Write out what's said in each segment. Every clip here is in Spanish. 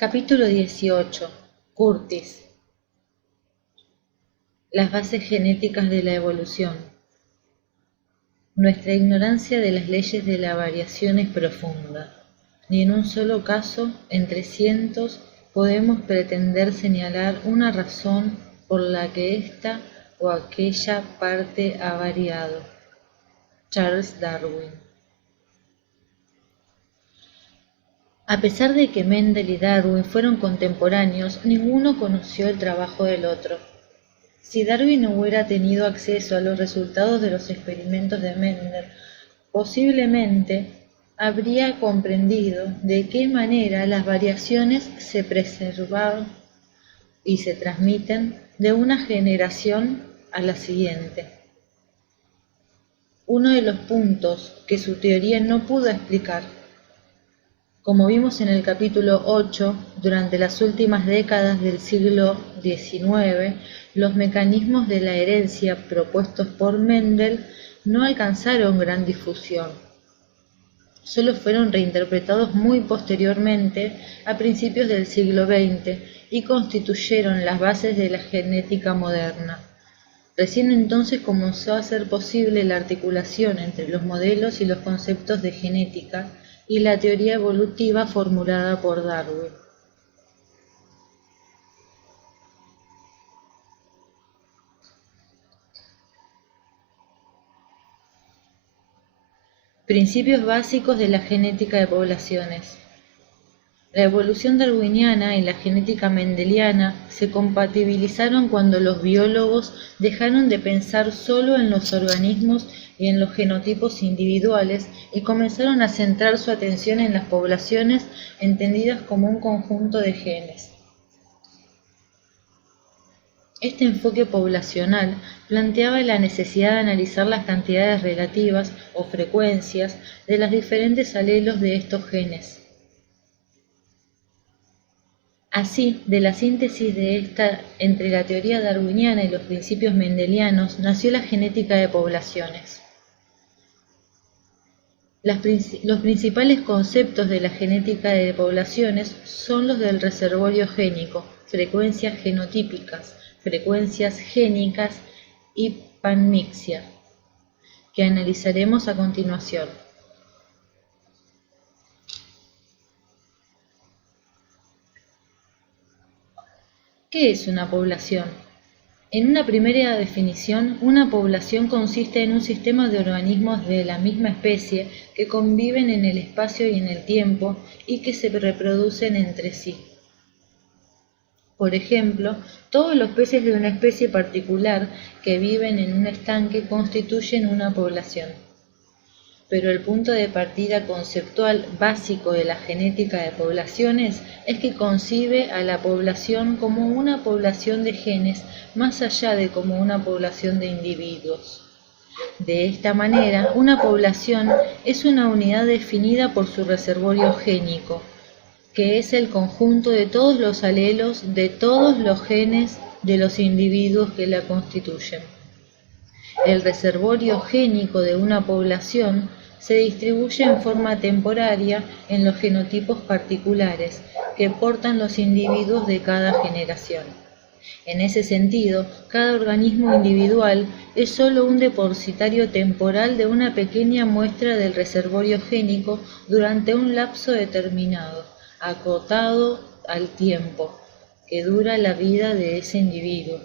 Capítulo 18. Curtis. Las bases genéticas de la evolución. Nuestra ignorancia de las leyes de la variación es profunda. Ni en un solo caso, entre cientos, podemos pretender señalar una razón por la que esta o aquella parte ha variado. Charles Darwin. A pesar de que Mendel y Darwin fueron contemporáneos, ninguno conoció el trabajo del otro. Si Darwin no hubiera tenido acceso a los resultados de los experimentos de Mendel, posiblemente habría comprendido de qué manera las variaciones se preservan y se transmiten de una generación a la siguiente. Uno de los puntos que su teoría no pudo explicar. Como vimos en el capítulo 8, durante las últimas décadas del siglo XIX, los mecanismos de la herencia propuestos por Mendel no alcanzaron gran difusión. Solo fueron reinterpretados muy posteriormente, a principios del siglo XX, y constituyeron las bases de la genética moderna. Recién entonces comenzó a ser posible la articulación entre los modelos y los conceptos de genética y la teoría evolutiva formulada por Darwin. Principios básicos de la genética de poblaciones. La evolución darwiniana y la genética mendeliana se compatibilizaron cuando los biólogos dejaron de pensar solo en los organismos y en los genotipos individuales y comenzaron a centrar su atención en las poblaciones entendidas como un conjunto de genes. Este enfoque poblacional planteaba la necesidad de analizar las cantidades relativas o frecuencias de los diferentes alelos de estos genes. Así, de la síntesis de esta entre la teoría darwiniana y los principios mendelianos nació la genética de poblaciones. Los principales conceptos de la genética de poblaciones son los del reservorio génico, frecuencias genotípicas, frecuencias génicas y panmixia, que analizaremos a continuación. ¿Qué es una población? En una primera definición, una población consiste en un sistema de organismos de la misma especie que conviven en el espacio y en el tiempo y que se reproducen entre sí. Por ejemplo, todos los peces de una especie particular que viven en un estanque constituyen una población. Pero el punto de partida conceptual básico de la genética de poblaciones es que concibe a la población como una población de genes más allá de como una población de individuos. De esta manera, una población es una unidad definida por su reservorio génico, que es el conjunto de todos los alelos de todos los genes de los individuos que la constituyen. El reservorio génico de una población se distribuye en forma temporaria en los genotipos particulares que portan los individuos de cada generación. En ese sentido, cada organismo individual es solo un depositario temporal de una pequeña muestra del reservorio génico durante un lapso determinado, acotado al tiempo que dura la vida de ese individuo.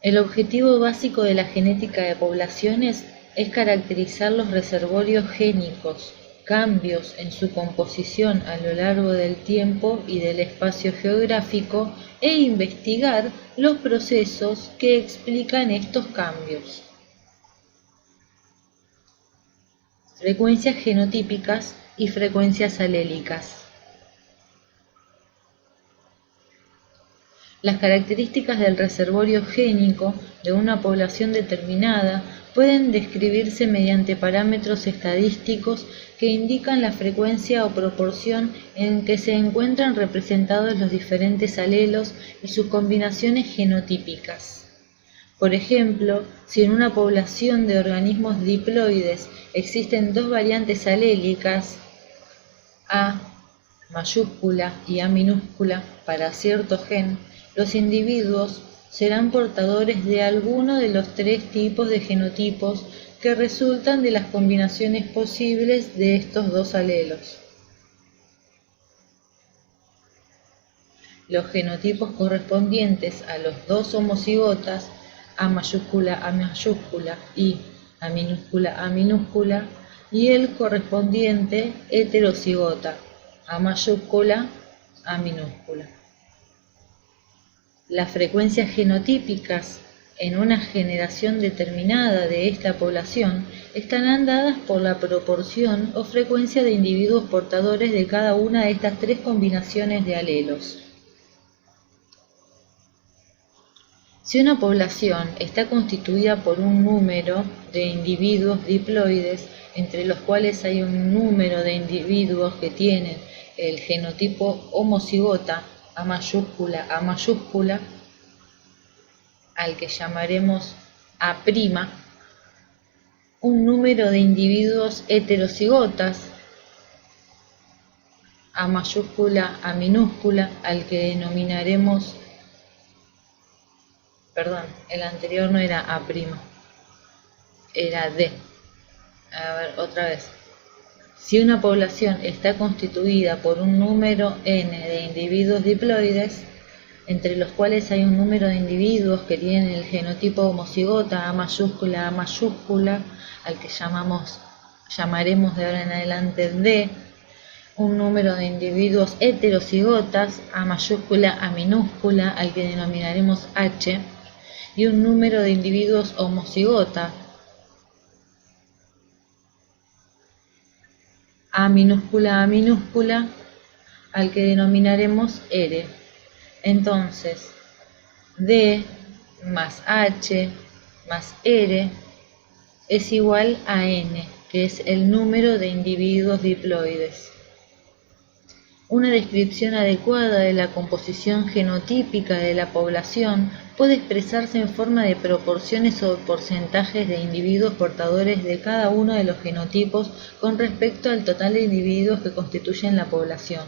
El objetivo básico de la genética de poblaciones es caracterizar los reservorios génicos, cambios en su composición a lo largo del tiempo y del espacio geográfico e investigar los procesos que explican estos cambios. Frecuencias genotípicas y frecuencias alélicas. Las características del reservorio génico de una población determinada pueden describirse mediante parámetros estadísticos que indican la frecuencia o proporción en que se encuentran representados los diferentes alelos y sus combinaciones genotípicas. Por ejemplo, si en una población de organismos diploides existen dos variantes alélicas, A mayúscula y A minúscula, para cierto gen, los individuos serán portadores de alguno de los tres tipos de genotipos que resultan de las combinaciones posibles de estos dos alelos. Los genotipos correspondientes a los dos homocigotas, A mayúscula y A minúscula, y el correspondiente heterocigota, A mayúscula, A minúscula. Las frecuencias genotípicas en una generación determinada de esta población estarán dadas por la proporción o frecuencia de individuos portadores de cada una de estas tres combinaciones de alelos. Si una población está constituida por un número de individuos diploides, entre los cuales hay un número de individuos que tienen el genotipo homocigota, A mayúscula, al que llamaremos A', un número de individuos heterocigotas, A mayúscula, A minúscula, al que denominaremos, perdón, el anterior no era A', era D. A ver, otra vez. Si una población está constituida por un número n de individuos diploides, entre los cuales hay un número de individuos que tienen el genotipo homocigota, A mayúscula, al que llamaremos de ahora en adelante D, un número de individuos heterocigotas, A mayúscula, A minúscula, al que denominaremos H, y un número de individuos homocigota, A minúscula, al que denominaremos R. Entonces, D más H más R es igual a N, que es el número de individuos diploides. Una descripción adecuada de la composición genotípica de la población puede expresarse en forma de proporciones o porcentajes de individuos portadores de cada uno de los genotipos con respecto al total de individuos que constituyen la población.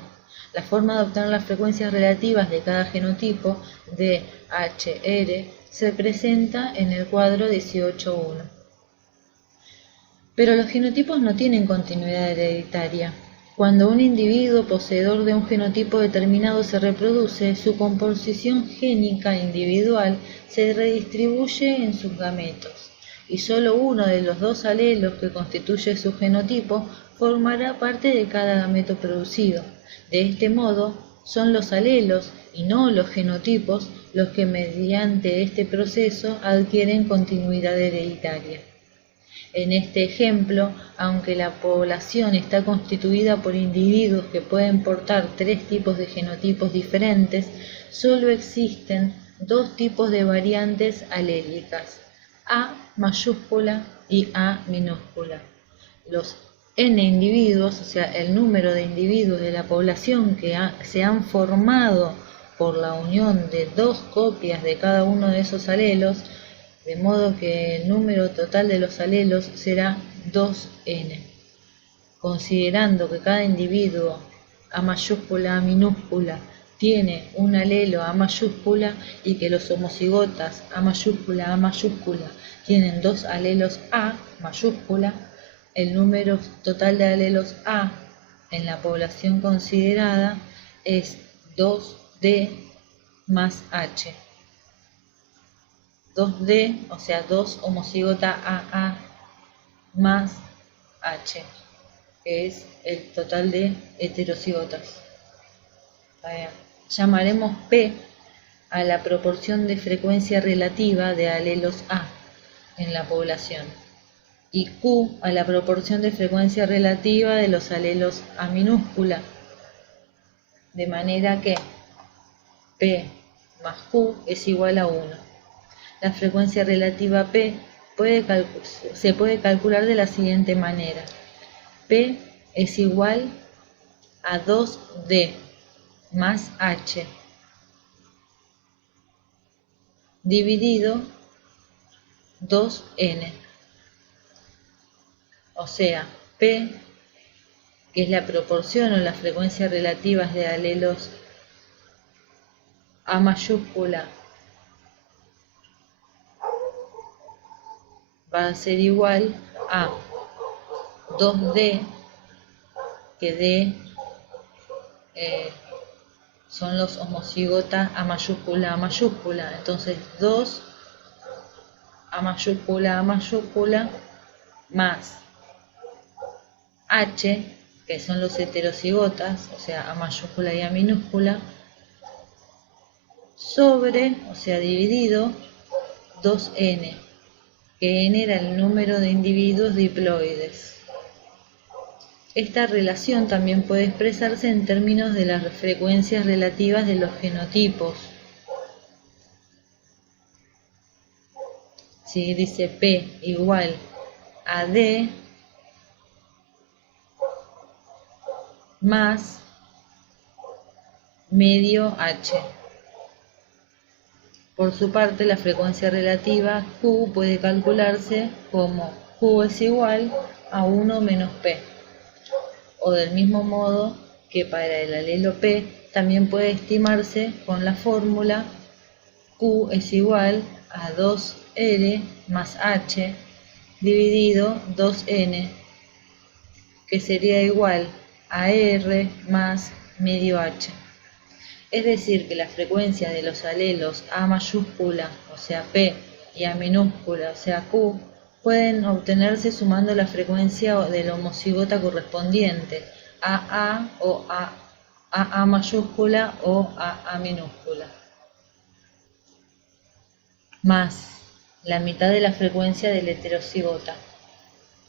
La forma de obtener las frecuencias relativas de cada genotipo, D, H, R, se presenta en el cuadro 18.1. Pero los genotipos no tienen continuidad hereditaria. Cuando un individuo poseedor de un genotipo determinado se reproduce, su composición génica individual se redistribuye en sus gametos, y solo uno de los dos alelos que constituye su genotipo formará parte de cada gameto producido. De este modo, son los alelos y no los genotipos los que mediante este proceso adquieren continuidad hereditaria. En este ejemplo, aunque la población está constituida por individuos que pueden portar tres tipos de genotipos diferentes, solo existen dos tipos de variantes alélicas, A mayúscula y A minúscula. Los n individuos, o sea, el número de individuos de la población que se han formado por la unión de dos copias de cada uno de esos alelos, de modo que el número total de los alelos será 2n. Considerando que cada individuo A mayúscula, A minúscula, tiene un alelo A mayúscula y que los homocigotas A mayúscula, tienen dos alelos A mayúscula, el número total de alelos A en la población considerada es 2D más H. 2D, o sea, 2 homocigota AA más H, que es el total de heterocigotas. Llamaremos P a la proporción de frecuencia relativa de alelos A en la población y Q a la proporción de frecuencia relativa de los alelos A minúscula, de manera que P más Q es igual a 1. La frecuencia relativa P se puede calcular de la siguiente manera. P es igual a 2D más H dividido 2n. O sea, P, que es la proporción o la frecuencia relativas de alelos A mayúscula, va a ser igual a 2D, que D son los homocigotas A mayúscula, entonces 2 A mayúscula, más H, que son los heterocigotas, o sea, A mayúscula y A minúscula, sobre, o sea, dividido 2n, que n era el número de individuos diploides. Esta relación también puede expresarse en términos de las frecuencias relativas de los genotipos. Si dice P igual a D más medio H. Por su parte, la frecuencia relativa Q puede calcularse como Q es igual a 1 menos P. O del mismo modo que para el alelo P, también puede estimarse con la fórmula Q es igual a 2R más H dividido 2N, que sería igual a R más medio H. Es decir, que la frecuencia de los alelos A mayúscula, o sea P, y A minúscula, o sea Q, pueden obtenerse sumando la frecuencia del homocigota correspondiente, AA o AA mayúscula o AA minúscula, más la mitad de la frecuencia del heterocigota.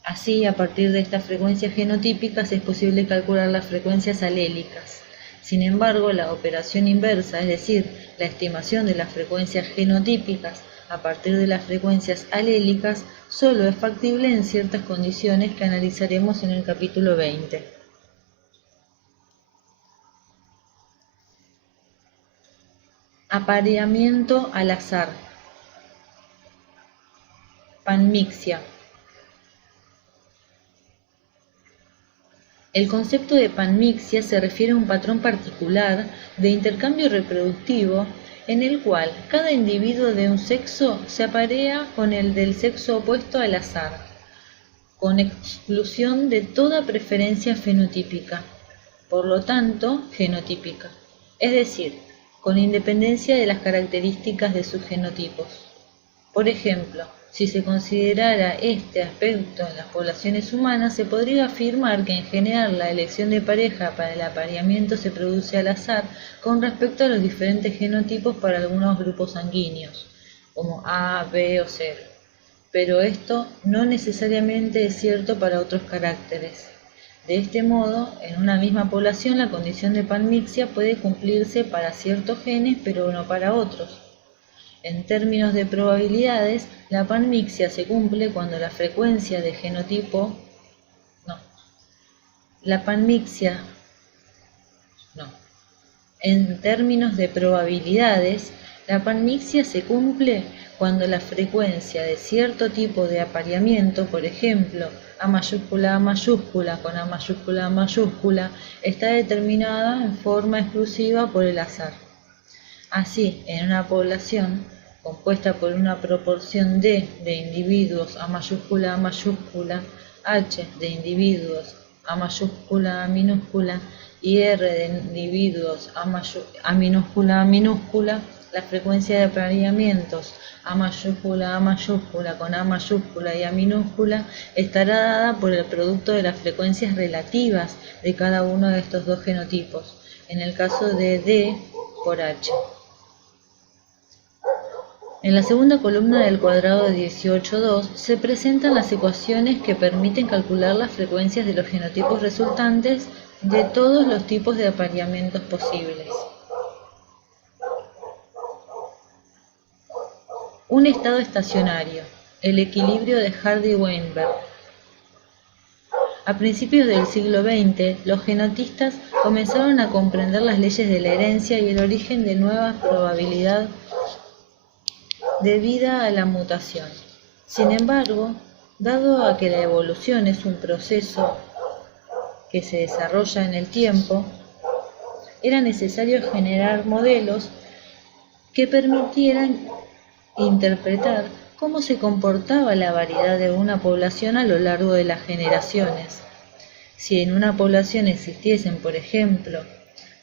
Así, a partir de estas frecuencias genotípicas es posible calcular las frecuencias alélicas. Sin embargo, la operación inversa, es decir, la estimación de las frecuencias genotípicas a partir de las frecuencias alélicas, solo es factible en ciertas condiciones que analizaremos en el capítulo 20. Apareamiento al azar. Panmixia. El concepto de panmixia se refiere a un patrón particular de intercambio reproductivo en el cual cada individuo de un sexo se aparea con el del sexo opuesto al azar, con exclusión de toda preferencia fenotípica, por lo tanto, genotípica, es decir, con independencia de las características de sus genotipos. Por ejemplo, si se considerara este aspecto en las poblaciones humanas, se podría afirmar que en general la elección de pareja para el apareamiento se produce al azar con respecto a los diferentes genotipos para algunos grupos sanguíneos, como A, B o C. Pero esto no necesariamente es cierto para otros caracteres. De este modo, en una misma población la condición de panmixia puede cumplirse para ciertos genes, pero no para otros. En términos de probabilidades, la panmixia se cumple cuando la frecuencia de genotipo... En términos de probabilidades, la panmixia se cumple cuando la frecuencia de cierto tipo de apareamiento, por ejemplo, A mayúscula con A mayúscula, está determinada en forma exclusiva por el azar. Así, en una población compuesta por una proporción D de individuos A mayúscula, H de individuos A minúscula y R de individuos A minúscula, la frecuencia de apareamientos A mayúscula con A mayúscula y A minúscula estará dada por el producto de las frecuencias relativas de cada uno de estos dos genotipos, en el caso de D por H. En la segunda columna del cuadrado de 18.2 se presentan las ecuaciones que permiten calcular las frecuencias de los genotipos resultantes de todos los tipos de apareamientos posibles. Un estado estacionario, el equilibrio de Hardy-Weinberg. A principios del siglo XX, los genotistas comenzaron a comprender las leyes de la herencia y el origen de nuevas probabilidades debida a la mutación. Sin embargo, dado a que la evolución es un proceso que se desarrolla en el tiempo, era necesario generar modelos que permitieran interpretar cómo se comportaba la variedad de una población a lo largo de las generaciones. Si en una población existiesen, por ejemplo,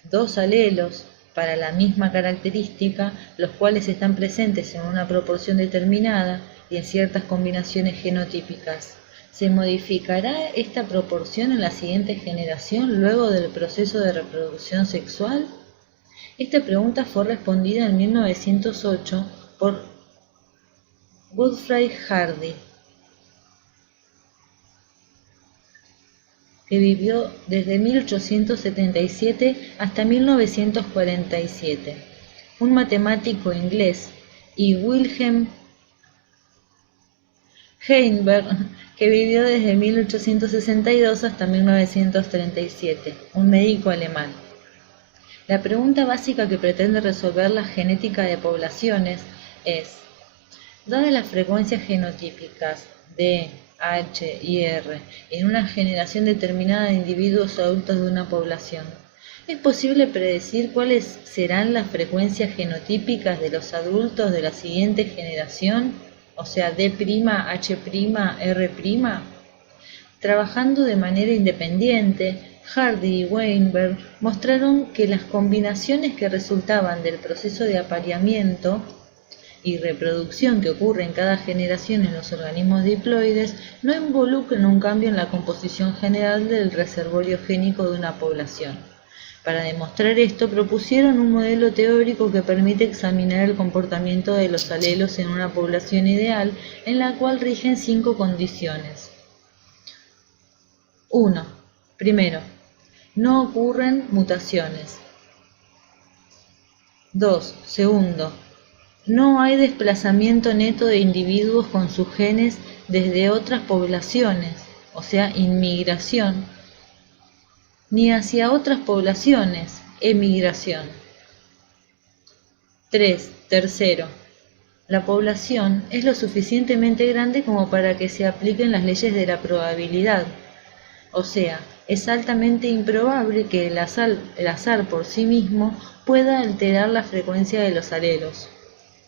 dos alelos para la misma característica, los cuales están presentes en una proporción determinada y en ciertas combinaciones genotípicas, ¿se modificará esta proporción en la siguiente generación luego del proceso de reproducción sexual? Esta pregunta fue respondida en 1908 por Godfrey Hardy, que vivió desde 1877 hasta 1947, un matemático inglés, y Wilhelm Heisenberg, que vivió desde 1862 hasta 1937, un médico alemán. La pregunta básica que pretende resolver la genética de poblaciones es: dadas las frecuencias genotípicas D, H y R en una generación determinada de individuos adultos de una población, ¿es posible predecir cuáles serán las frecuencias genotípicas de los adultos de la siguiente generación, o sea D', H', R'? Trabajando de manera independiente, Hardy y Weinberg mostraron que las combinaciones que resultaban del proceso de apareamiento y reproducción que ocurre en cada generación en los organismos diploides no involucran un cambio en la composición general del reservorio génico de una población. Para demostrar esto, propusieron un modelo teórico que permite examinar el comportamiento de los alelos en una población ideal, en la cual rigen 5 condiciones. 1. Primero, no ocurren mutaciones. 2. Segundo, no hay desplazamiento neto de individuos con sus genes desde otras poblaciones, o sea, inmigración, ni hacia otras poblaciones, emigración. 3. Tercero, la población es lo suficientemente grande como para que se apliquen las leyes de la probabilidad, o sea, es altamente improbable que el azar por sí mismo pueda alterar la frecuencia de los alelos.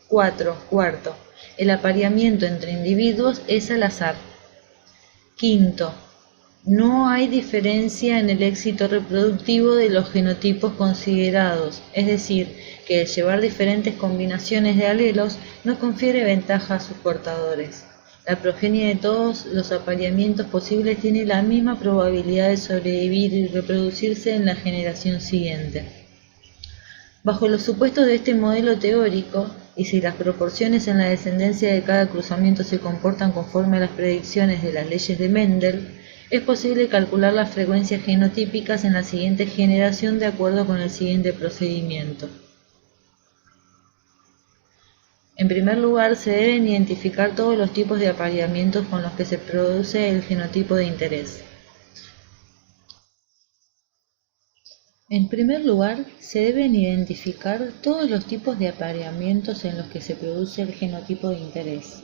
4. Cuarto, el apareamiento entre individuos es al azar. Quinto, no hay diferencia en el éxito reproductivo de los genotipos considerados, es decir, que el llevar diferentes combinaciones de alelos no confiere ventaja a sus portadores. La progenie de todos los apareamientos posibles tiene la misma probabilidad de sobrevivir y reproducirse en la generación siguiente. Bajo los supuestos de este modelo teórico, y si las proporciones en la descendencia de cada cruzamiento se comportan conforme a las predicciones de las leyes de Mendel, es posible calcular las frecuencias genotípicas en la siguiente generación de acuerdo con el siguiente procedimiento. En primer lugar, se deben identificar todos los tipos de apareamientos con los que se produce el genotipo de interés. En primer lugar, se deben identificar todos los tipos de apareamientos en los que se produce el genotipo de interés.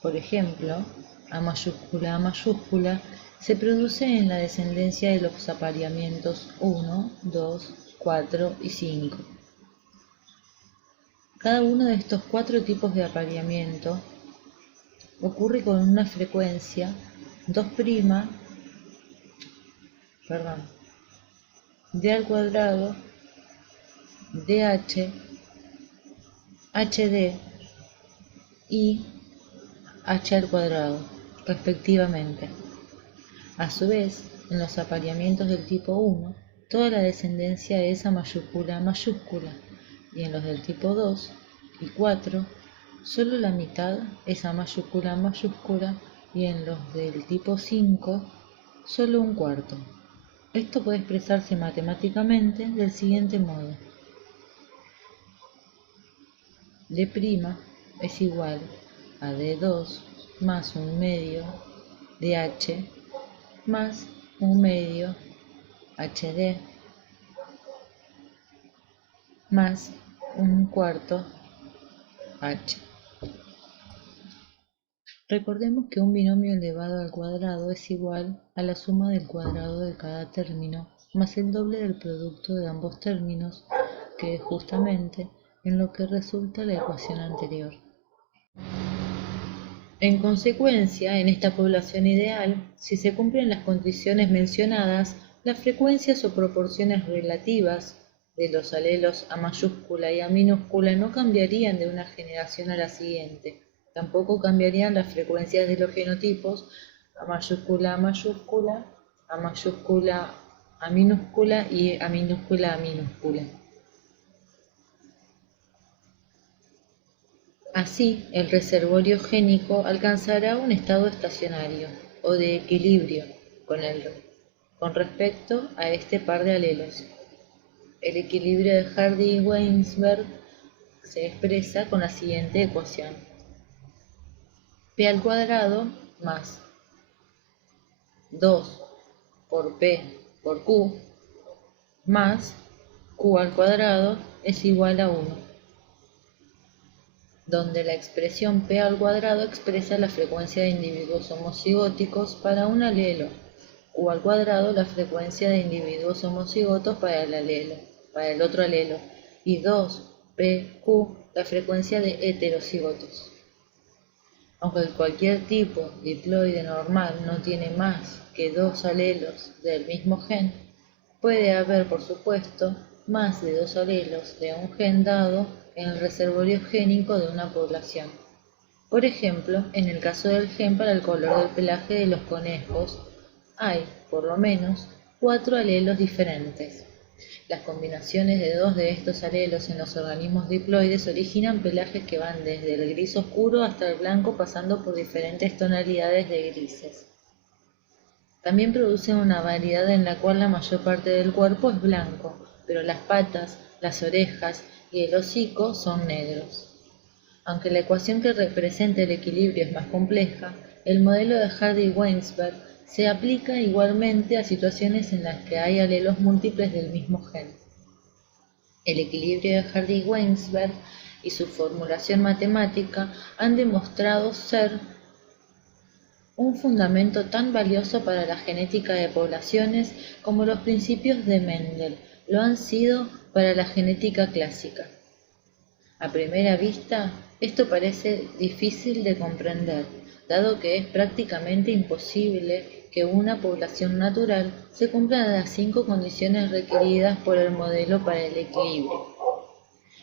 Por ejemplo, A mayúscula se produce en la descendencia de los apareamientos 1, 2, 4 y 5. Cada uno de estos 4 tipos de apareamiento ocurre con una frecuencia 2', d al cuadrado, dh, hd y h al cuadrado, respectivamente. A su vez, en los apareamientos del tipo 1, toda la descendencia es A mayúscula, y en los del tipo 2 y 4, solo la mitad es A mayúscula, y en los del tipo 5, solo un cuarto. Esto puede expresarse matemáticamente del siguiente modo. D' es igual a D2 más 1/2 DH más 1/2 HD más 1/4 H. Recordemos que un binomio elevado al cuadrado es igual a la suma del cuadrado de cada término más el doble del producto de ambos términos, que es justamente en lo que resulta la ecuación anterior. En consecuencia, en esta población ideal, si se cumplen las condiciones mencionadas, las frecuencias o proporciones relativas de los alelos A mayúscula y A minúscula no cambiarían de una generación a la siguiente. Tampoco cambiarían las frecuencias de los genotipos A mayúscula, A mayúscula, A mayúscula, A minúscula y A minúscula, A minúscula. Así, el reservorio génico alcanzará un estado estacionario o de equilibrio con respecto a este par de alelos. El equilibrio de Hardy-Weinberg se expresa con la siguiente ecuación: P al cuadrado más 2 por P por Q más Q al cuadrado es igual a 1. Donde la expresión P al cuadrado expresa la frecuencia de individuos homocigóticos para un alelo, Q al cuadrado la frecuencia de individuos homocigotos para el otro alelo, y 2PQ la frecuencia de heterocigotos. Aunque cualquier tipo diploide normal no tiene más que dos alelos del mismo gen, puede haber, por supuesto, más de dos alelos de un gen dado en el reservorio génico de una población. Por ejemplo, en el caso del gen para el color del pelaje de los conejos, hay, por lo menos, 4 alelos diferentes. Las combinaciones de dos de estos alelos en los organismos diploides originan pelajes que van desde el gris oscuro hasta el blanco, pasando por diferentes tonalidades de grises. También producen una variedad en la cual la mayor parte del cuerpo es blanco, pero las patas, las orejas y el hocico son negros. Aunque la ecuación que representa el equilibrio es más compleja, el modelo de Hardy-Weinberg se aplica igualmente a situaciones en las que hay alelos múltiples del mismo gen. El equilibrio de Hardy-Weinberg y su formulación matemática han demostrado ser un fundamento tan valioso para la genética de poblaciones como los principios de Mendel lo han sido para la genética clásica. A primera vista, esto parece difícil de comprender, dado que es prácticamente imposible que una población natural se cumplan las 5 condiciones requeridas por el modelo para el equilibrio.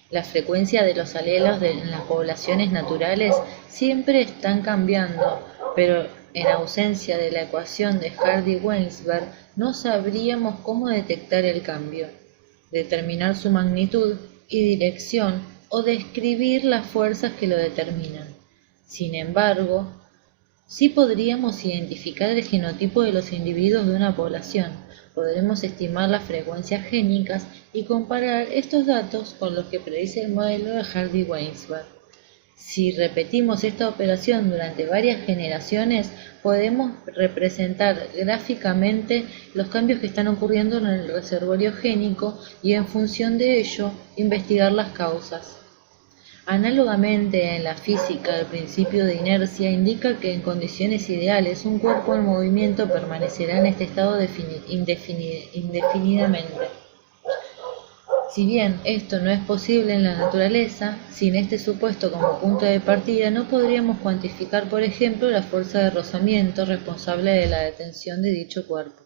La frecuencia de los alelos en las poblaciones naturales siempre están cambiando, pero en ausencia de la ecuación de Hardy-Weinberg no sabríamos cómo detectar el cambio, determinar su magnitud y dirección o describir las fuerzas que lo determinan. Sin embargo, sí podríamos identificar el genotipo de los individuos de una población, podremos estimar las frecuencias génicas y comparar estos datos con los que predice el modelo de Hardy-Weinberg. Si repetimos esta operación durante varias generaciones, podemos representar gráficamente los cambios que están ocurriendo en el reservorio génico y, en función de ello, investigar las causas. Análogamente, en la física, el principio de inercia indica que en condiciones ideales un cuerpo en movimiento permanecerá en este estado indefinidamente. Si bien esto no es posible en la naturaleza, sin este supuesto como punto de partida no podríamos cuantificar, por ejemplo, la fuerza de rozamiento responsable de la detención de dicho cuerpo.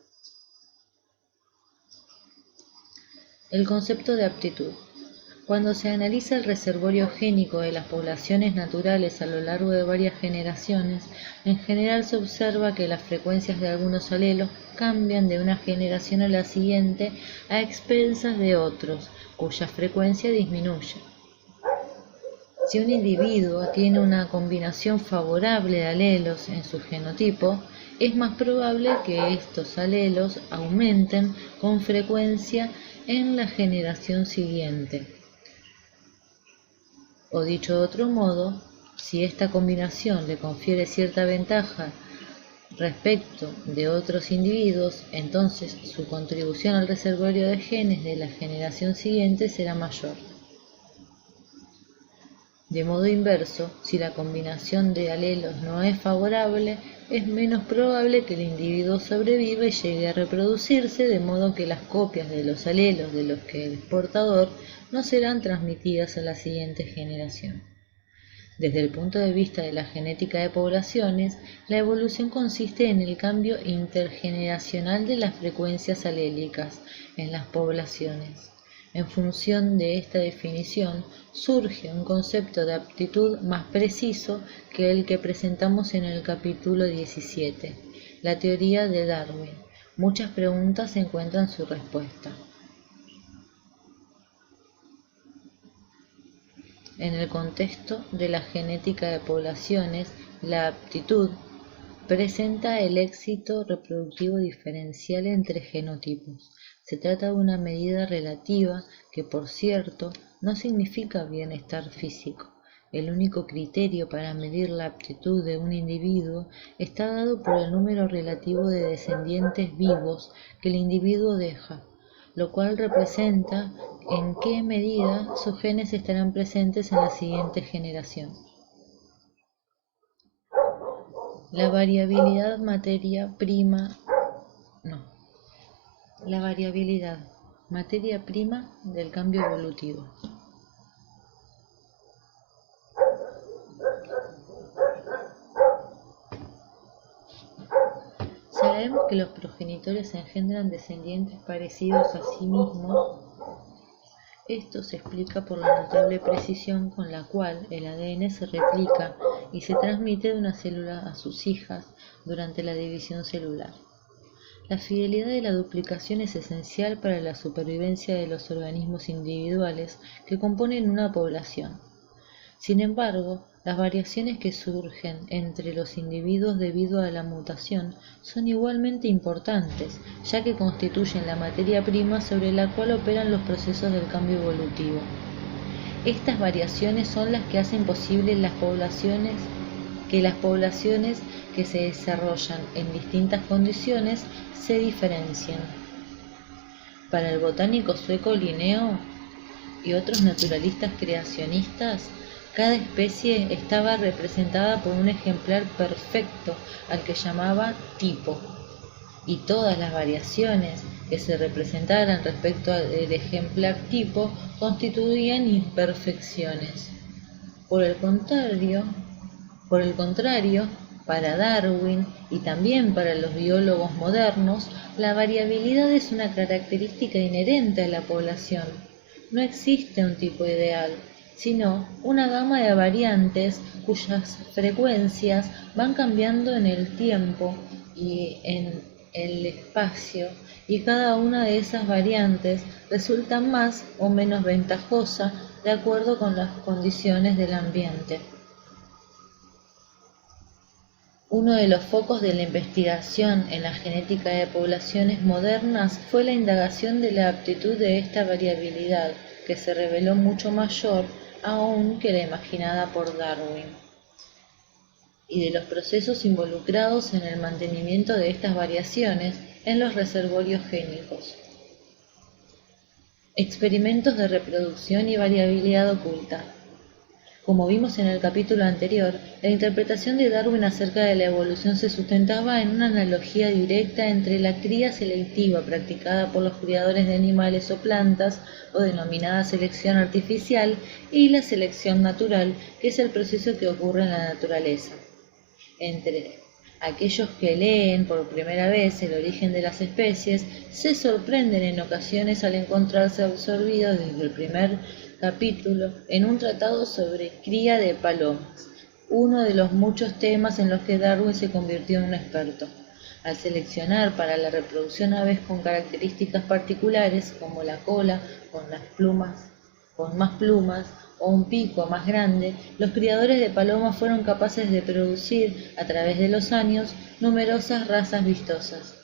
El concepto de aptitud. Cuando se analiza el reservorio génico de las poblaciones naturales a lo largo de varias generaciones, en general se observa que las frecuencias de algunos alelos cambian de una generación a la siguiente a expensas de otros, cuya frecuencia disminuye. Si un individuo tiene una combinación favorable de alelos en su genotipo, es más probable que estos alelos aumenten con frecuencia en la generación siguiente. O dicho de otro modo, si esta combinación le confiere cierta ventaja respecto de otros individuos, entonces su contribución al reservorio de genes de la generación siguiente será mayor. De modo inverso, si la combinación de alelos no es favorable, es menos probable que el individuo sobreviva y llegue a reproducirse, de modo que las copias de los alelos de los que es portador no serán transmitidas a la siguiente generación. Desde el punto de vista de la genética de poblaciones, la evolución consiste en el cambio intergeneracional de las frecuencias alélicas en las poblaciones. En función de esta definición, surge un concepto de aptitud más preciso que el que presentamos en el capítulo 17, la teoría de Darwin. Muchas preguntas encuentran su respuesta. En el contexto de la genética de poblaciones, la aptitud presenta el éxito reproductivo diferencial entre genotipos. Se trata de una medida relativa que, por cierto, no significa bienestar físico. El único criterio para medir la aptitud de un individuo está dado por el número relativo de descendientes vivos que el individuo deja, lo cual representa en qué medida sus genes estarán presentes en la siguiente generación. La variabilidad materia prima del cambio evolutivo. Sabemos que los progenitores engendran descendientes parecidos a sí mismos. Esto se explica por la notable precisión con la cual el ADN se replica y se transmite de una célula a sus hijas durante la división celular. La fidelidad de la duplicación es esencial para la supervivencia de los organismos individuales que componen una población. Sin embargo, las variaciones que surgen entre los individuos debido a la mutación son igualmente importantes, ya que constituyen la materia prima sobre la cual operan los procesos del cambio evolutivo. Estas variaciones son las que hacen posible las poblaciones que se desarrollan en distintas condiciones se diferencien. Para el botánico sueco Linneo y otros naturalistas creacionistas, cada especie estaba representada por un ejemplar perfecto al que llamaba tipo, y todas las variaciones que se representaran respecto al ejemplar tipo constituían imperfecciones. Por el contrario, para Darwin y también para los biólogos modernos, la variabilidad es una característica inherente a la población. No existe un tipo ideal, sino una gama de variantes cuyas frecuencias van cambiando en el tiempo y en el espacio, y cada una de esas variantes resulta más o menos ventajosa de acuerdo con las condiciones del ambiente. Uno de los focos de la investigación en la genética de poblaciones modernas fue la indagación de la aptitud de esta variabilidad, que se reveló mucho mayor aún que la imaginada por Darwin, y de los procesos involucrados en el mantenimiento de estas variaciones en los reservorios génicos. Experimentos de reproducción y variabilidad oculta. Como vimos en el capítulo anterior, la interpretación de Darwin acerca de la evolución se sustentaba en una analogía directa entre la cría selectiva practicada por los criadores de animales o plantas, o denominada selección artificial, y la selección natural, que es el proceso que ocurre en la naturaleza. Entre aquellos que leen por primera vez el origen de las especies, se sorprenden en ocasiones al encontrarse absorbidos desde el primer capítulo en un tratado sobre cría de palomas, uno de los muchos temas en los que Darwin se convirtió en un experto. Al seleccionar para la reproducción aves con características particulares, como la cola con más plumas o un pico más grande, los criadores de palomas fueron capaces de producir, a través de los años, numerosas razas vistosas.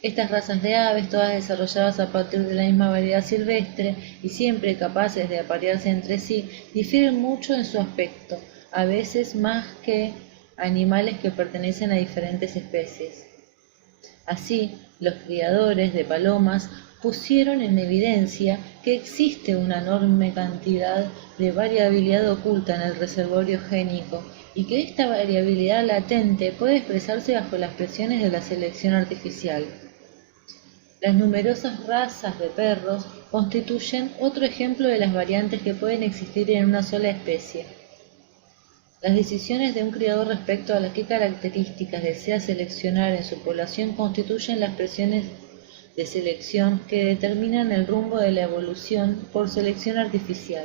Estas razas de aves, todas desarrolladas a partir de la misma variedad silvestre y siempre capaces de aparearse entre sí, difieren mucho en su aspecto, a veces más que animales que pertenecen a diferentes especies. Así, los criadores de palomas pusieron en evidencia que existe una enorme cantidad de variabilidad oculta en el reservorio génico y que esta variabilidad latente puede expresarse bajo las presiones de la selección artificial. Las numerosas razas de perros constituyen otro ejemplo de las variantes que pueden existir en una sola especie. Las decisiones de un criador respecto a las qué características desea seleccionar en su población constituyen las presiones de selección que determinan el rumbo de la evolución por selección artificial.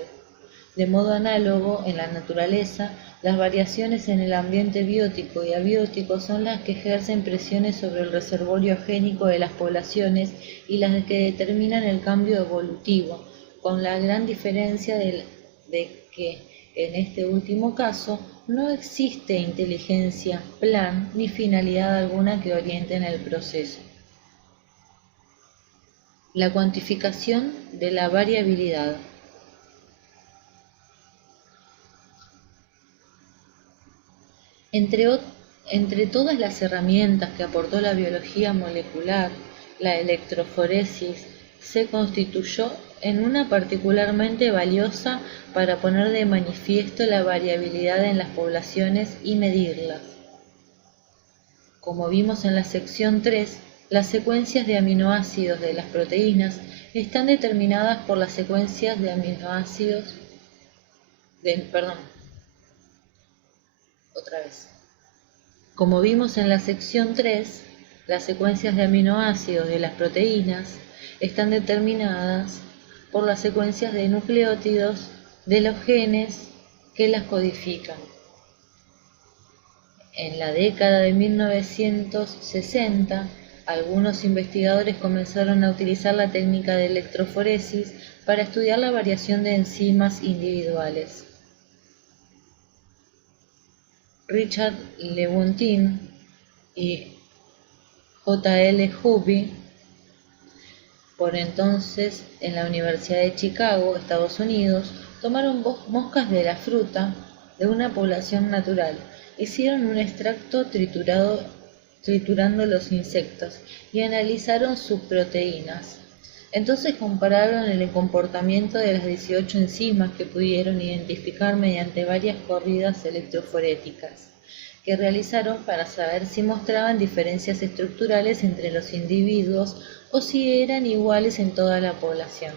De modo análogo, en la naturaleza, las variaciones en el ambiente biótico y abiótico son las que ejercen presiones sobre el reservorio génico de las poblaciones y las que determinan el cambio evolutivo, con la gran diferencia de que, en este último caso, no existe inteligencia, plan ni finalidad alguna que orienten el proceso. La cuantificación de la variabilidad. Entre todas las herramientas que aportó la biología molecular, la electroforesis se constituyó en una particularmente valiosa para poner de manifiesto la variabilidad en las poblaciones y medirlas. Como vimos en la sección 3, las secuencias de aminoácidos de las proteínas están determinadas por las secuencias de aminoácidos Como vimos en la sección 3, las secuencias de aminoácidos de las proteínas están determinadas por las secuencias de nucleótidos de los genes que las codifican. En la década de 1960, algunos investigadores comenzaron a utilizar la técnica de electroforesis para estudiar la variación de enzimas individuales. Richard Lewontin y J.L. Hooby, por entonces en la Universidad de Chicago, Estados Unidos, tomaron moscas de la fruta de una población natural, hicieron un extracto triturando los insectos y analizaron sus proteínas. Entonces compararon el comportamiento de las 18 enzimas que pudieron identificar mediante varias corridas electroforéticas que realizaron para saber si mostraban diferencias estructurales entre los individuos o si eran iguales en toda la población.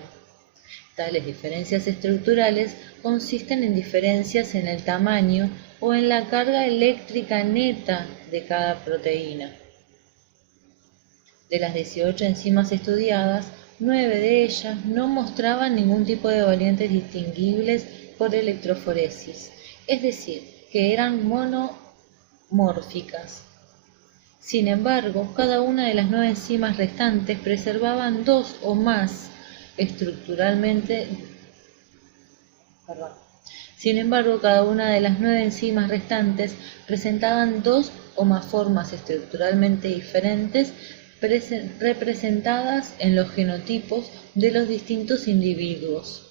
Tales diferencias estructurales consisten en diferencias en el tamaño o en la carga eléctrica neta de cada proteína. De las 18 enzimas estudiadas, 9 de ellas no mostraban ningún tipo de variantes distinguibles por electroforesis, es decir, que eran monomórficas. Sin embargo, cada una de las 9 enzimas restantes preservaban dos o más cada una de las 9 enzimas restantes presentaban dos o más formas estructuralmente diferentes representadas en los genotipos de los distintos individuos.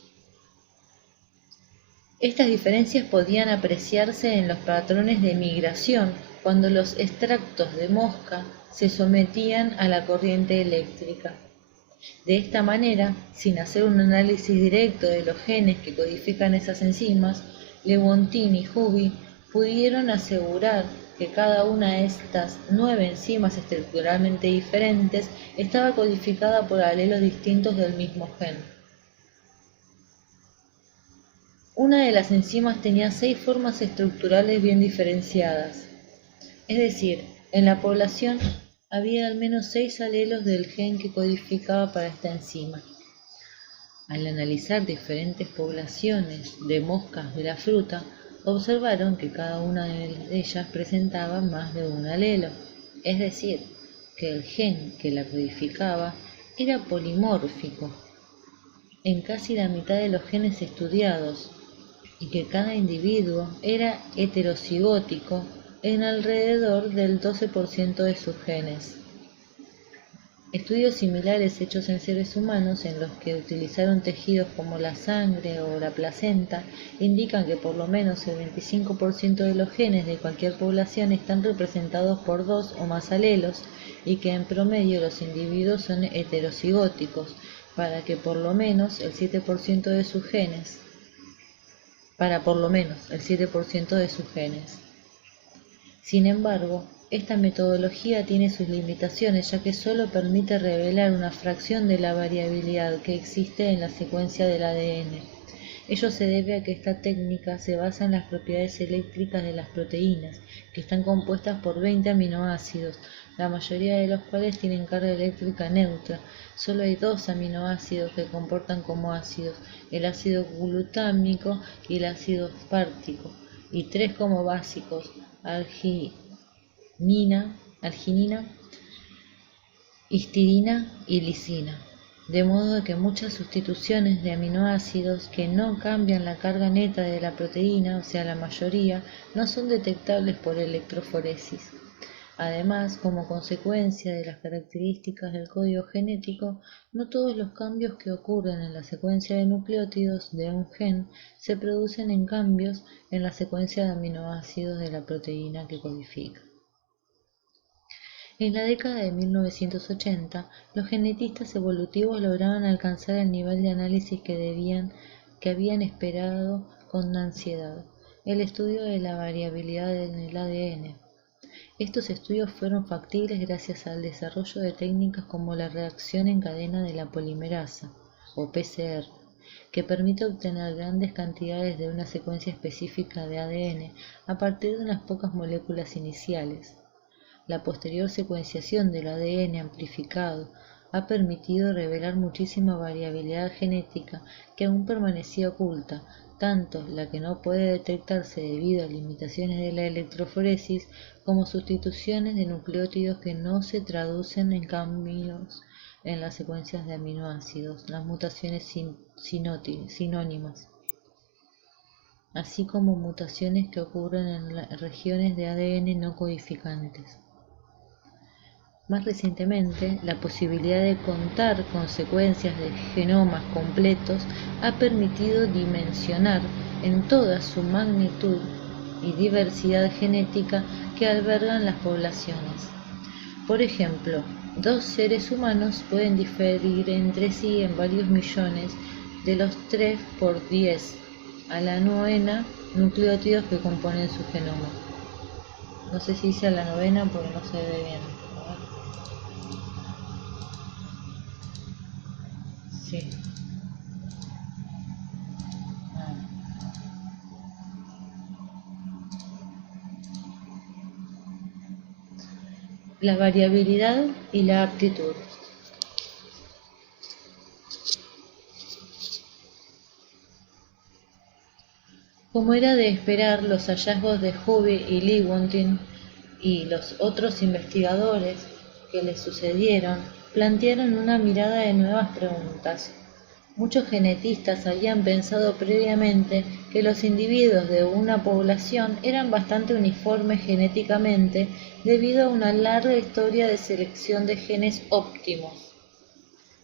Estas diferencias podían apreciarse en los patrones de migración cuando los extractos de mosca se sometían a la corriente eléctrica. De esta manera, sin hacer un análisis directo de los genes que codifican esas enzimas, Lewontin y Hooby pudieron asegurar que cada una de estas 9 enzimas estructuralmente diferentes estaba codificada por alelos distintos del mismo gen. Una de las enzimas tenía 6 formas estructurales bien diferenciadas, es decir, en la población había al menos 6 alelos del gen que codificaba para esta enzima. Al analizar diferentes poblaciones de moscas de la fruta, observaron que cada una de ellas presentaba más de un alelo, es decir, que el gen que la codificaba era polimórfico en casi la mitad de los genes estudiados y que cada individuo era heterocigótico en alrededor del 12% de sus genes. Estudios similares hechos en seres humanos, en los que utilizaron tejidos como la sangre o la placenta, indican que por lo menos el 25% de los genes de cualquier población están representados por dos o más alelos y que en promedio los individuos son heterocigóticos, para por lo menos el 7% de sus genes. Sin embargo, esta metodología tiene sus limitaciones, ya que solo permite revelar una fracción de la variabilidad que existe en la secuencia del ADN. Ello se debe a que esta técnica se basa en las propiedades eléctricas de las proteínas, que están compuestas por 20 aminoácidos, la mayoría de los cuales tienen carga eléctrica neutra. Solo hay 2 aminoácidos que comportan como ácidos, el ácido glutámico y el ácido aspartico, y 3 como básicos, arginina, histidina y lisina. De modo que muchas sustituciones de aminoácidos que no cambian la carga neta de la proteína, o sea la mayoría, no son detectables por electroforesis. Además, como consecuencia de las características del código genético, no todos los cambios que ocurren en la secuencia de nucleótidos de un gen se producen en cambios en la secuencia de aminoácidos de la proteína que codifica. En la década de 1980, los genetistas evolutivos lograron alcanzar el nivel de análisis que habían esperado con ansiedad: el estudio de la variabilidad en el ADN. Estos estudios fueron factibles gracias al desarrollo de técnicas como la reacción en cadena de la polimerasa, o PCR, que permite obtener grandes cantidades de una secuencia específica de ADN a partir de unas pocas moléculas iniciales. La posterior secuenciación del ADN amplificado ha permitido revelar muchísima variabilidad genética que aún permanecía oculta, tanto la que no puede detectarse debido a limitaciones de la electroforesis, como sustituciones de nucleótidos que no se traducen en cambios en las secuencias de aminoácidos, las mutaciones sinónimas, así como mutaciones que ocurren en las regiones de ADN no codificantes. Más recientemente, la posibilidad de contar con secuencias de genomas completos ha permitido dimensionar en toda su magnitud y diversidad genética que albergan las poblaciones. Por ejemplo, 2 seres humanos pueden diferir entre sí en varios millones de los 3 por 10 a la novena nucleótidos que componen su genoma. No sé si dice a la novena porque no se ve bien. Sí. La variabilidad y la aptitud. Como era de esperar, los hallazgos de Hubby y Lewontin y los otros investigadores que les sucedieron plantearon una mirada de nuevas preguntas. Muchos genetistas habían pensado previamente que los individuos de una población eran bastante uniformes genéticamente debido a una larga historia de selección de genes óptimos.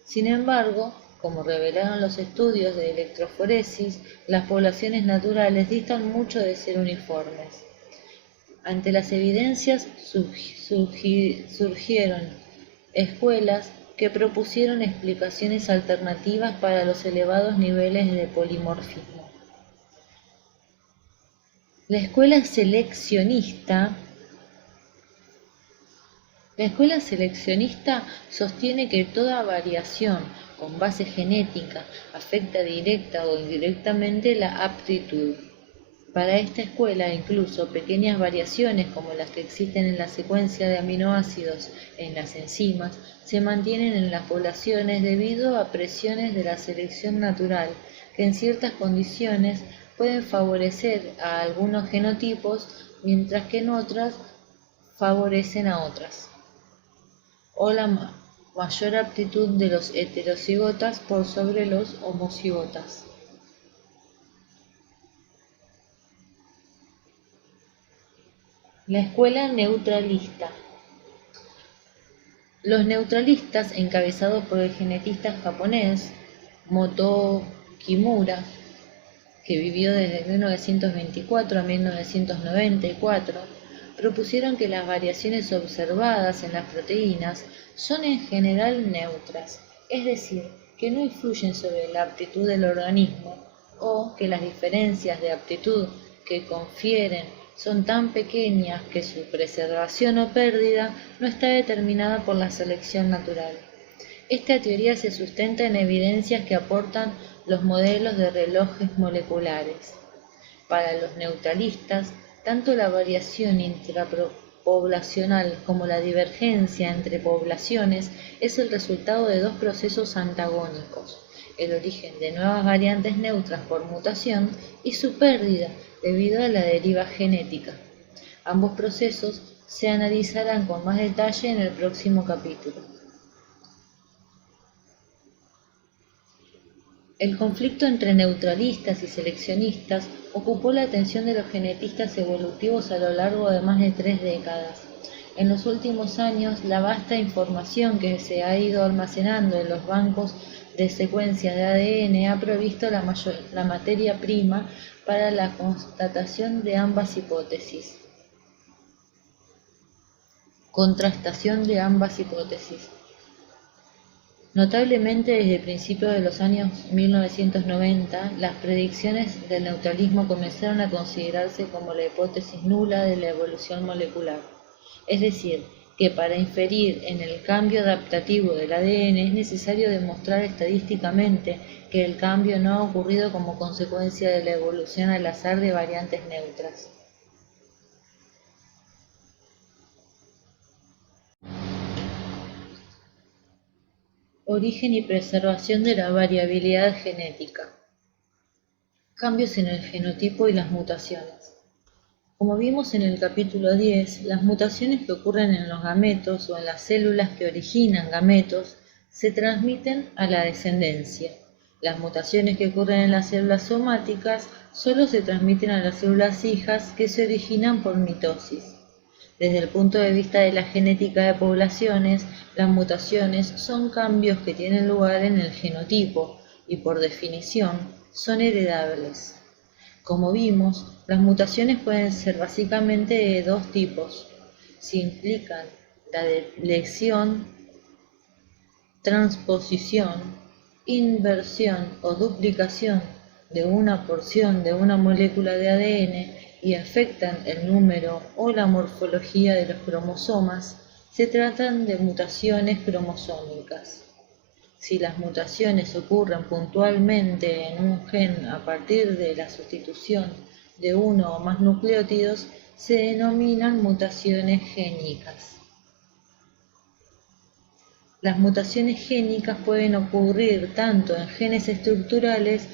Sin embargo, como revelaron los estudios de electroforesis, las poblaciones naturales distan mucho de ser uniformes. Ante las evidencias surgieron escuelas que propusieron explicaciones alternativas para los elevados niveles de polimorfismo. La escuela seleccionista sostiene que toda variación con base genética afecta directa o indirectamente la aptitud. Para esta escuela, incluso pequeñas variaciones como las que existen en la secuencia de aminoácidos en las enzimas se mantienen en las poblaciones debido a presiones de la selección natural que en ciertas condiciones pueden favorecer a algunos genotipos mientras que en otras favorecen a otras, o la mayor aptitud de los heterocigotas por sobre los homocigotas. La escuela neutralista. Los neutralistas, encabezados por el genetista japonés Motoo Kimura, que vivió desde 1924 a 1994, propusieron que las variaciones observadas en las proteínas son en general neutras, es decir, que no influyen sobre la aptitud del organismo, o que las diferencias de aptitud que confieren son tan pequeñas que su preservación o pérdida no está determinada por la selección natural. Esta teoría se sustenta en evidencias que aportan los modelos de relojes moleculares. Para los neutralistas, tanto la variación intrapoblacional como la divergencia entre poblaciones es el resultado de dos procesos antagónicos: el origen de nuevas variantes neutras por mutación y su pérdida debido a la deriva genética. Ambos procesos se analizarán con más detalle en el próximo capítulo. El conflicto entre neutralistas y seleccionistas ocupó la atención de los genetistas evolutivos a lo largo de más de 3 décadas. En los últimos años, la vasta información que se ha ido almacenando en los bancos de secuencias de ADN ha provisto la materia prima para la constatación de ambas hipótesis. Contrastación de ambas hipótesis. Notablemente, desde principios de los años 1990, las predicciones del neutralismo comenzaron a considerarse como la hipótesis nula de la evolución molecular. Es decir, que para inferir en el cambio adaptativo del ADN es necesario demostrar estadísticamente que el cambio no ha ocurrido como consecuencia de la evolución al azar de variantes neutras. Origen y preservación de la variabilidad genética. Cambios en el genotipo y las mutaciones. Como vimos en el capítulo 10, las mutaciones que ocurren en los gametos o en las células que originan gametos se transmiten a la descendencia. Las mutaciones que ocurren en las células somáticas solo se transmiten a las células hijas que se originan por mitosis. Desde el punto de vista de la genética de poblaciones, las mutaciones son cambios que tienen lugar en el genotipo y, por definición, son heredables. Como vimos, las mutaciones pueden ser básicamente de dos tipos. Si implican la deleción, transposición, inversión o duplicación de una porción de una molécula de ADN, y afectan el número o la morfología de los cromosomas, se tratan de mutaciones cromosómicas. Si las mutaciones ocurren puntualmente en un gen a partir de la sustitución de uno o más nucleótidos, se denominan mutaciones génicas. Las mutaciones génicas pueden ocurrir tanto en genes estructurales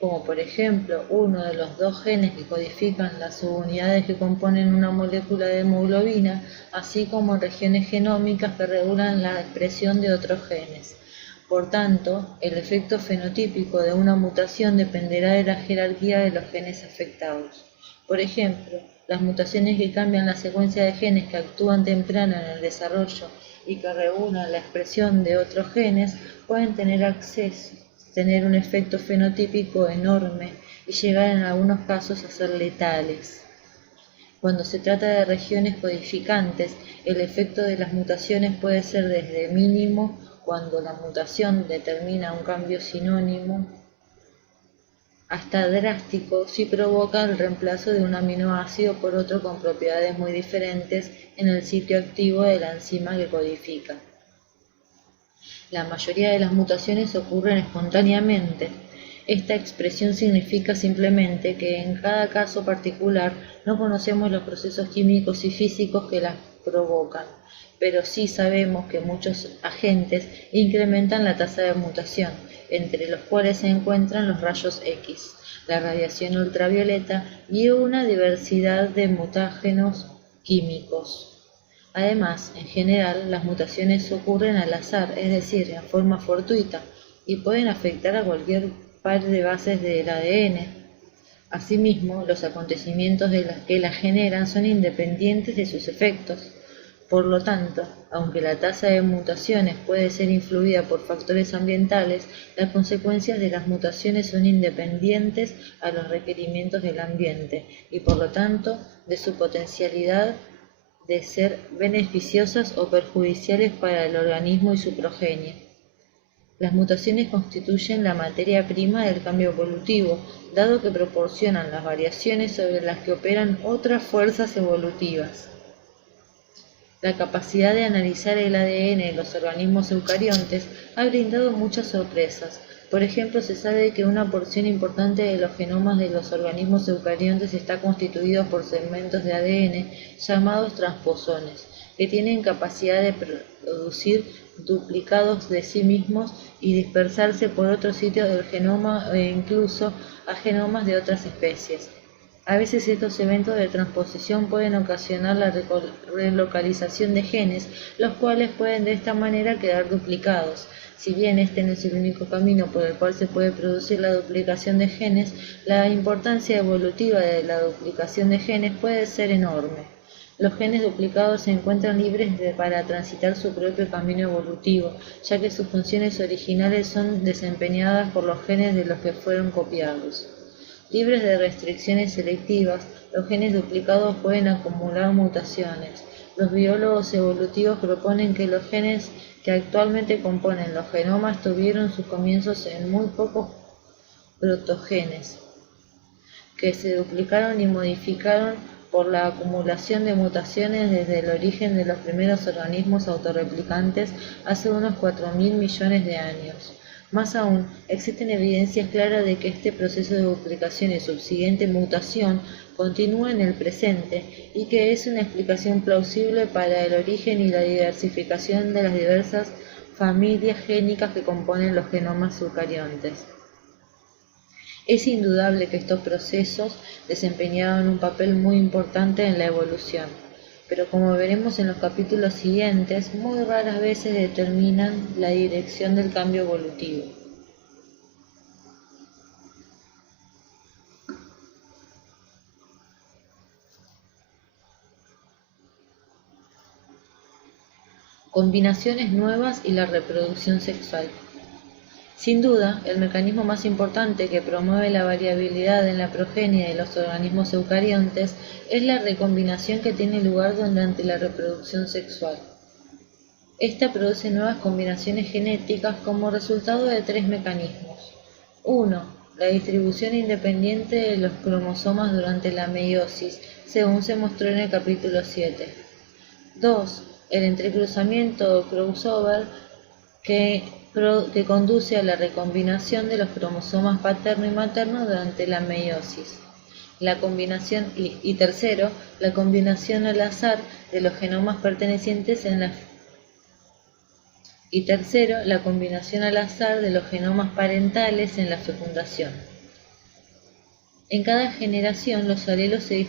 como por ejemplo uno de los dos genes que codifican las subunidades que componen una molécula de hemoglobina, así como en regiones genómicas que regulan la expresión de otros genes. Por tanto, el efecto fenotípico de una mutación dependerá de la jerarquía de los genes afectados. Por ejemplo, las mutaciones que cambian la secuencia de genes que actúan temprano en el desarrollo y que regulan la expresión de otros genes pueden tener un efecto fenotípico enorme y llegar en algunos casos a ser letales. Cuando se trata de regiones codificantes, el efecto de las mutaciones puede ser desde mínimo, cuando la mutación determina un cambio sinónimo, hasta drástico si provoca el reemplazo de un aminoácido por otro con propiedades muy diferentes en el sitio activo de la enzima que codifica. La mayoría de las mutaciones ocurren espontáneamente. Esta expresión significa simplemente que en cada caso particular no conocemos los procesos químicos y físicos que las provocan, pero sí sabemos que muchos agentes incrementan la tasa de mutación, entre los cuales se encuentran los rayos X, la radiación ultravioleta y una diversidad de mutágenos químicos. Además, en general, las mutaciones ocurren al azar, es decir, en forma fortuita, y pueden afectar a cualquier par de bases del ADN. Asimismo, los acontecimientos que las generan son independientes de sus efectos. Por lo tanto, aunque la tasa de mutaciones puede ser influida por factores ambientales, las consecuencias de las mutaciones son independientes a los requerimientos del ambiente y, por lo tanto, de su potencialidad de ser beneficiosas o perjudiciales para el organismo y su progenie. Las mutaciones constituyen la materia prima del cambio evolutivo, dado que proporcionan las variaciones sobre las que operan otras fuerzas evolutivas. La capacidad de analizar el ADN de los organismos eucariontes ha brindado muchas sorpresas. Por ejemplo, se sabe que una porción importante de los genomas de los organismos eucariontes está constituidos por segmentos de ADN llamados transposones, que tienen capacidad de producir duplicados de sí mismos y dispersarse por otros sitios del genoma e incluso a genomas de otras especies. A veces estos eventos de transposición pueden ocasionar la relocalización de genes, los cuales pueden de esta manera quedar duplicados. Si bien este no es el único camino por el cual se puede producir la duplicación de genes, la importancia evolutiva de la duplicación de genes puede ser enorme. Los genes duplicados se encuentran libres para transitar su propio camino evolutivo, ya que sus funciones originales son desempeñadas por los genes de los que fueron copiados. Libres de restricciones selectivas, los genes duplicados pueden acumular mutaciones. Los biólogos evolutivos proponen que los genes que actualmente componen los genomas tuvieron sus comienzos en muy pocos protogenes, que se duplicaron y modificaron por la acumulación de mutaciones desde el origen de los primeros organismos autorreplicantes hace unos 4.000 millones de años. Más aún, existen evidencias claras de que este proceso de duplicación y subsiguiente mutación continúa en el presente y que es una explicación plausible para el origen y la diversificación de las diversas familias génicas que componen los genomas eucariontes. Es indudable que estos procesos desempeñaron un papel muy importante en la evolución, pero como veremos en los capítulos siguientes, muy raras veces determinan la dirección del cambio evolutivo. Combinaciones nuevas y la reproducción sexual. Sin duda, el mecanismo más importante que promueve la variabilidad en la progenie de los organismos eucariontes es la recombinación que tiene lugar durante la reproducción sexual. Esta produce nuevas combinaciones genéticas como resultado de tres mecanismos. 1. La distribución independiente de los cromosomas durante la meiosis, según se mostró en el capítulo 7. 2. El entrecruzamiento o crossover que conduce a la recombinación de los cromosomas paterno y materno durante la meiosis. Tercero, la combinación al azar de los genomas pertenecientes la combinación al azar de los genomas parentales en la fecundación. En cada generación los alelos se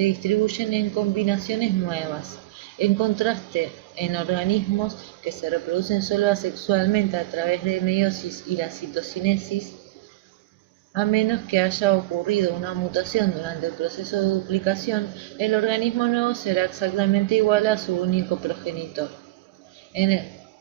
distribuyen en combinaciones nuevas. En contraste, en organismos que se reproducen solo asexualmente a través de meiosis y la citocinesis, a menos que haya ocurrido una mutación durante el proceso de duplicación, el organismo nuevo será exactamente igual a su único progenitor.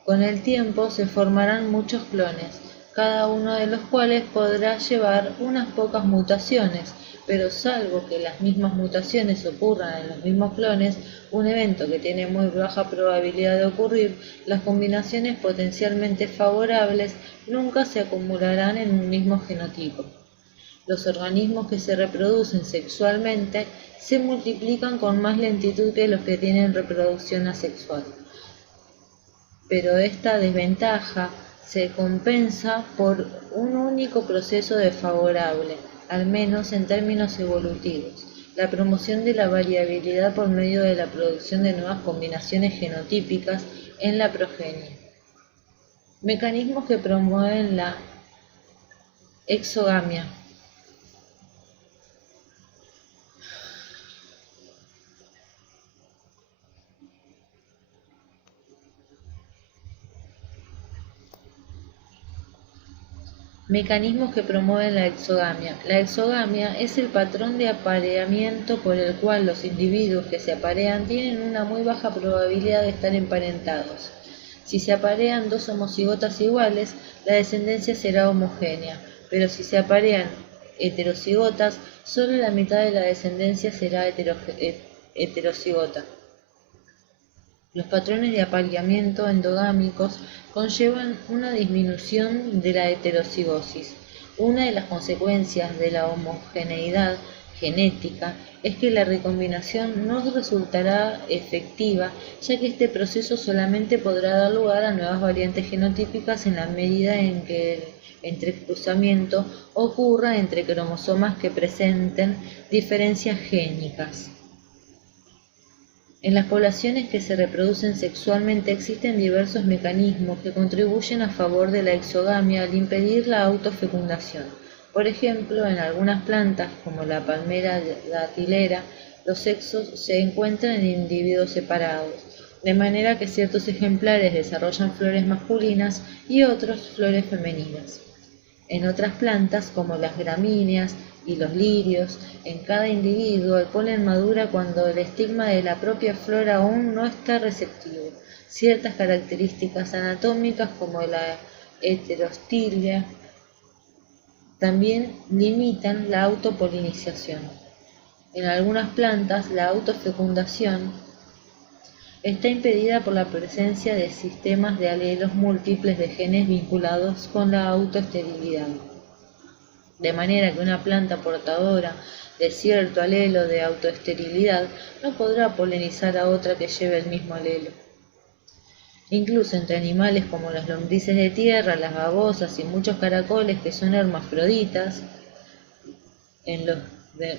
Con el tiempo se formarán muchos clones, cada uno de los cuales podrá llevar unas pocas mutaciones, pero salvo que las mismas mutaciones ocurran en los mismos clones, un evento que tiene muy baja probabilidad de ocurrir, las combinaciones potencialmente favorables nunca se acumularán en un mismo genotipo. Los organismos que se reproducen sexualmente se multiplican con más lentitud que los que tienen reproducción asexual. Pero esta desventaja se compensa por un único proceso desfavorable, al menos en términos evolutivos, la promoción de la variabilidad por medio de la producción de nuevas combinaciones genotípicas en la progenie. Mecanismos que promueven la exogamia. Mecanismos que promueven la exogamia. La exogamia es el patrón de apareamiento por el cual los individuos que se aparean tienen una muy baja probabilidad de estar emparentados. Si se aparean dos homocigotas iguales, la descendencia será homogénea, pero si se aparean heterocigotas, solo la mitad de la descendencia será heterocigota. Los patrones de apareamiento endogámicos conllevan una disminución de la heterocigosis. Una de las consecuencias de la homogeneidad genética es que la recombinación no resultará efectiva, ya que este proceso solamente podrá dar lugar a nuevas variantes genotípicas en la medida en que el entrecruzamiento ocurra entre cromosomas que presenten diferencias génicas. En las poblaciones que se reproducen sexualmente existen diversos mecanismos que contribuyen a favor de la exogamia al impedir la autofecundación. Por ejemplo, en algunas plantas, como la palmera datilera, los sexos se encuentran en individuos separados, de manera que ciertos ejemplares desarrollan flores masculinas y otros flores femeninas. En otras plantas, como las gramíneas y los lirios, en cada individuo el polen madura cuando el estigma de la propia flor aún no está receptivo. Ciertas características anatómicas, como la heterostilia, también limitan la autopolinización. En algunas plantas, la autofecundación está impedida por la presencia de sistemas de alelos múltiples de genes vinculados con la autoesterilidad. De manera que una planta portadora de cierto alelo de autoesterilidad no podrá polinizar a otra que lleve el mismo alelo. Incluso entre animales como las lombrices de tierra, las babosas y muchos caracoles que son hermafroditas, en los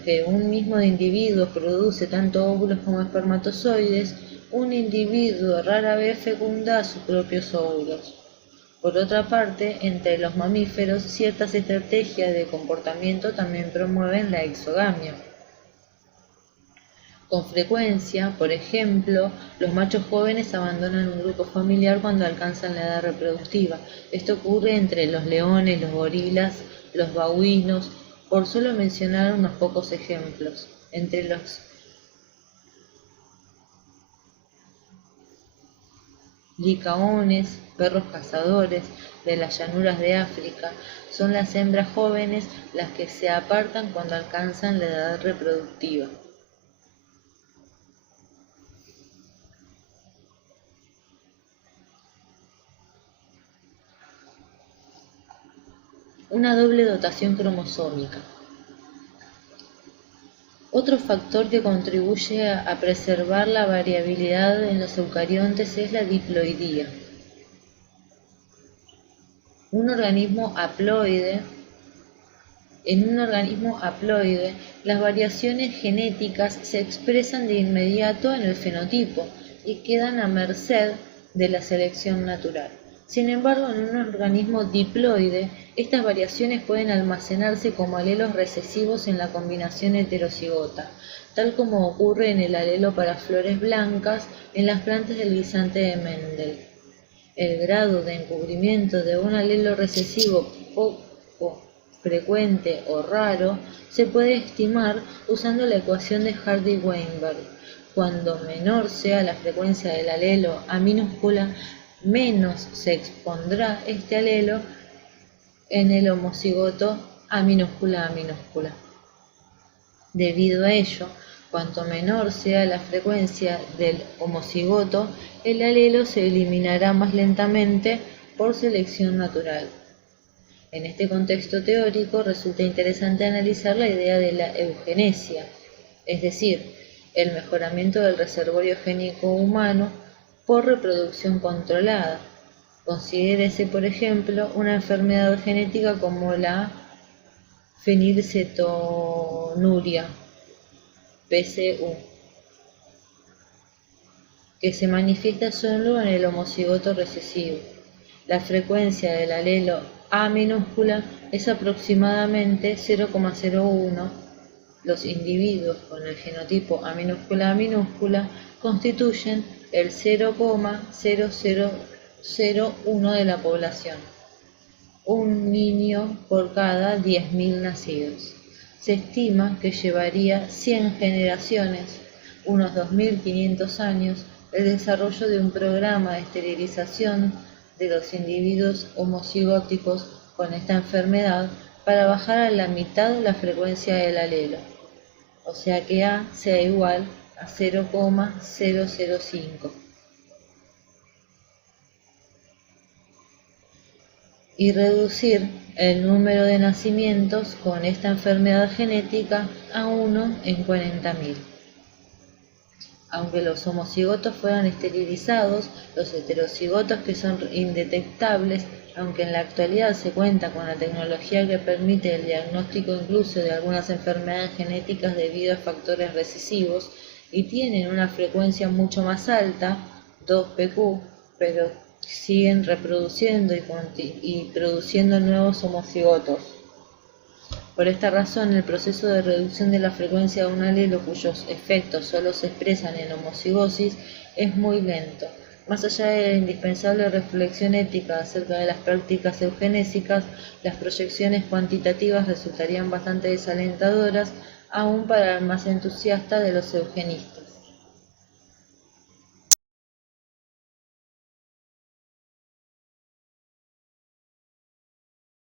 que un mismo individuo produce tanto óvulos como espermatozoides, un individuo rara vez fecunda a sus propios óvulos. Por otra parte, entre los mamíferos, ciertas estrategias de comportamiento también promueven la exogamia. Con frecuencia, por ejemplo, los machos jóvenes abandonan un grupo familiar cuando alcanzan la edad reproductiva. Esto ocurre entre los leones, los gorilas, los babuinos, por solo mencionar unos pocos ejemplos. Entre los licaones, perros cazadores de las llanuras de África, son las hembras jóvenes las que se apartan cuando alcanzan la edad reproductiva. Una doble dotación cromosómica. Otro factor que contribuye a preservar la variabilidad en los eucariontes es la diploidía. En un organismo haploide, las variaciones genéticas se expresan de inmediato en el fenotipo y quedan a merced de la selección natural. Sin embargo, en un organismo diploide, estas variaciones pueden almacenarse como alelos recesivos en la combinación heterocigota, tal como ocurre en el alelo para flores blancas en las plantas del guisante de Mendel. El grado de encubrimiento de un alelo recesivo poco frecuente o raro se puede estimar usando la ecuación de Hardy-Weinberg. Cuando menor sea la frecuencia del alelo A minúscula, menos se expondrá este alelo en el homocigoto A minúscula. Debido a ello, cuanto menor sea la frecuencia del homocigoto, el alelo se eliminará más lentamente por selección natural. En este contexto teórico resulta interesante analizar la idea de la eugenesia, es decir, el mejoramiento del reservorio génico humano por reproducción controlada. Considérese, por ejemplo, una enfermedad genética como la fenilcetonuria, PCU, que se manifiesta solo en el homocigoto recesivo. La frecuencia del alelo A minúscula es aproximadamente 0,01. Los individuos con el genotipo A minúscula constituyen el 0,0001 de la población. un niño por cada 10.000 nacidos. Se estima que llevaría 100 generaciones, unos 2.500 años, el desarrollo de un programa de esterilización de los individuos homocigóticos con esta enfermedad para bajar a la mitad la frecuencia del alelo, o sea que A sea igual a 0,005. Y reducir el número de nacimientos con esta enfermedad genética a 1 en 40.000. Aunque los homocigotos fueran esterilizados, los heterocigotos, que son indetectables, aunque en la actualidad se cuenta con la tecnología que permite el diagnóstico incluso de algunas enfermedades genéticas debido a factores recesivos, y tienen una frecuencia mucho más alta, 2pq, pero siguen reproduciendo y produciendo nuevos homocigotos. Por esta razón, el proceso de reducción de la frecuencia de un alelo cuyos efectos solo se expresan en homocigosis es muy lento. Más allá de la indispensable reflexión ética acerca de las prácticas eugenésicas, las proyecciones cuantitativas resultarían bastante desalentadoras, aún para el más entusiasta de los eugenistas.